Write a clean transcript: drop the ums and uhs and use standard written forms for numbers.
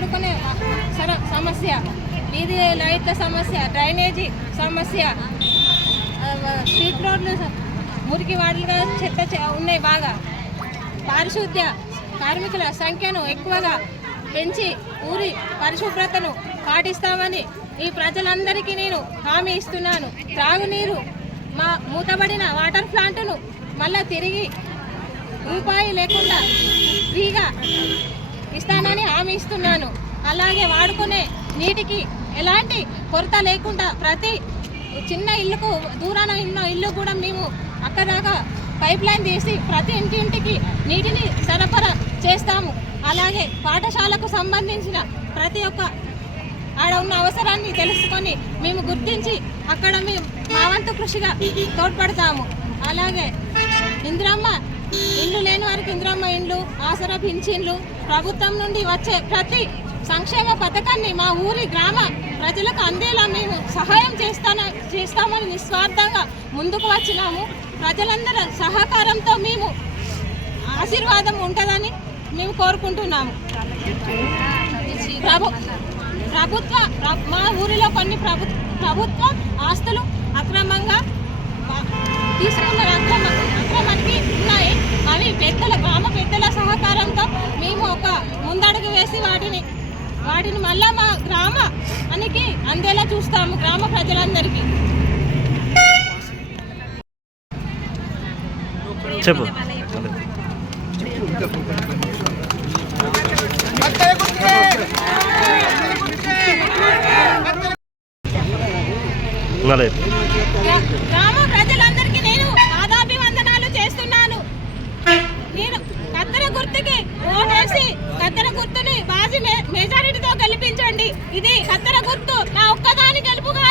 వాడుకునే సమస్య, వీధి లైట్ల సమస్య, డ్రైనేజీ సమస్య, స్ట్రీట్ రోడ్లు మురికి వాడలుగా చెత్త ఉన్నాయి. బాగా పారిశుద్ధ్య కార్మికుల సంఖ్యను ఎక్కువగా పెంచి ఊరి పరిశుభ్రతను పాటిస్తామని ఈ ప్రజలందరికీ నేను హామీ ఇస్తున్నాను. త్రాగునీరు మా మూతబడిన వాటర్ ప్లాంటును మళ్ళా తిరిగి రూపాయి లేకుండా ఫ్రీగా ఇస్తానని హామీ ఇస్తున్నాను. అలాగే వాడుకునే నీటికి ఎలాంటి కొరత లేకుండా ప్రతి చిన్న ఇల్లుకు దూరాన ఉన్న ఇల్లు కూడా మేము అక్కదాకా పైప్ లైన్ తీసి ప్రతి ఇంటింటికి నీటిని సరఫరా చేస్తాము. అలాగే పాఠశాలకు సంబంధించిన ప్రతి ఒక్క ఆడ ఉన్న అవసరాన్ని తెలుసుకొని మేము గుర్తించి అక్కడ మేము మా వంతు కృషిగా తోడ్పడతాము. అలాగే ఇందిరమ్మ ఇండ్లు లేని వారికి ఇందిరమ్మ ఇండ్లు, ఆసరా పింఛన్లు, ప్రభుత్వం నుండి వచ్చే ప్రతి సంక్షేమ పథకాన్ని మా ఊరి గ్రామ ప్రజలకు అందేలా మేము సహాయం చేస్తామని నిస్వార్థంగా ముందుకు వచ్చినాము. ప్రజలందరి సహకారంతో మేము ఆశీర్వాదం ఉంటుందని మేము కోరుకుంటున్నాము. మా ఊరిలో కొన్ని ప్రభుత్వ ఆస్తులు అక్రమంగా తీసుకున్న అక్రమానికి ఉన్నాయి. అవి గ్రామ పెద్దల సహకారంతో మేము ఒక ముందడుగు వేసి వాటిని మళ్ళా మా గ్రామానికి అందేలా చూస్తాము. గ్రామ ప్రజలందరికీ చెప్పు. గ్రామ ప్రజలందరికీ నేను పాదాభివందనాలు చేస్తున్నాను. నేను కత్తెర గుర్తుకి ఓటేసి కత్తెర గుర్తుని బాజీ మెజారిటీతో గెలిపించండి. ఇది కత్తెర గుర్తు నా ఒక్కదాని గెలుపుగా